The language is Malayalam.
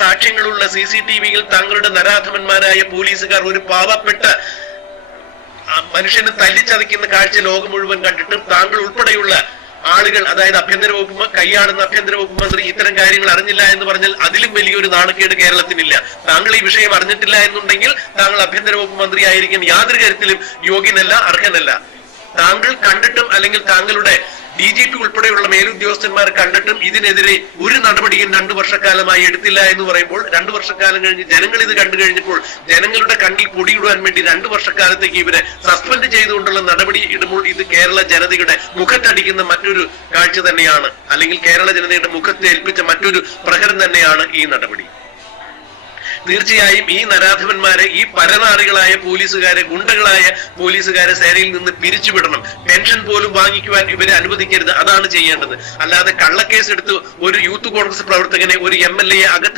സാക്ഷ്യങ്ങളുള്ള CCTV-യിൽ താങ്കളുടെ നരാധമന്മാരായ പോലീസുകാർ ഒരു പാവപ്പെട്ട മനുഷ്യനെ തല്ലിച്ചതയ്ക്കുന്ന കാഴ്ച ലോകം മുഴുവൻ കണ്ടിട്ടും താങ്കൾ ഉൾപ്പെടെയുള്ള ആളുകൾ, അതായത് ആഭ്യന്തര വകുപ്പ് കൈയാടുന്ന ആഭ്യന്തര വകുപ്പ് മന്ത്രി ഇത്തരം കാര്യങ്ങൾ അറിഞ്ഞില്ല എന്ന് പറഞ്ഞാൽ അതിലും വലിയൊരു നാണക്കേട് കേരളത്തിനില്ല. താങ്കൾ ഈ വിഷയം അറിഞ്ഞിട്ടില്ല എന്നുണ്ടെങ്കിൽ താങ്കൾ ആഭ്യന്തര വകുപ്പ് മന്ത്രി ആയിരിക്കാൻ യാതൊരു കാര്യത്തിലും യോഗ്യനല്ല, അർഹനല്ല. താങ്കൾ കണ്ടിട്ടും അല്ലെങ്കിൽ താങ്കളുടെ DGP ഉൾപ്പെടെയുള്ള മേലുദ്യോഗസ്ഥന്മാർ കണ്ടിട്ടും ഇതിനെതിരെ ഒരു നടപടിയും 2 വർഷക്കാലമായി എടുത്തില്ല എന്ന് പറയുമ്പോൾ 2 വർഷക്കാലം കഴിഞ്ഞ് ജനങ്ങൾ ഇത് കണ്ടു കഴിഞ്ഞപ്പോൾ ജനങ്ങളുടെ കണ്ണിൽ പൊടിയിടുവാൻ വേണ്ടി 2 വർഷക്കാലത്തേക്ക് ഇവരെ സസ്പെൻഡ് ചെയ്തുകൊണ്ടുള്ള നടപടി ഇടുമ്പോൾ ഇത് കേരള ജനതയുടെ മുഖത്തടിക്കുന്ന മറ്റൊരു കാഴ്ച തന്നെയാണ്, അല്ലെങ്കിൽ കേരള ജനതയുടെ മുഖത്ത് ഏൽപ്പിച്ച മറ്റൊരു പ്രഹരം തന്നെയാണ് ഈ നടപടി. തീർച്ചയായും ഈ നരാധവന്മാരെ, ഈ പരനാറികളായ പോലീസുകാരെ, ഗുണ്ടകളായ പോലീസുകാരെ സേനയിൽ നിന്ന് പിരിച്ചുവിടണം. പെൻഷൻ പോലും വാങ്ങിക്കുവാൻ ഇവരെ അനുവദിക്കരുത്. അതാണ് ചെയ്യേണ്ടത്. അല്ലാതെ കള്ളക്കേസ് എടുത്ത് ഒരു യൂത്ത് കോൺഗ്രസ് പ്രവർത്തകനെ, ഒരു MLA-യെ അകത്ത്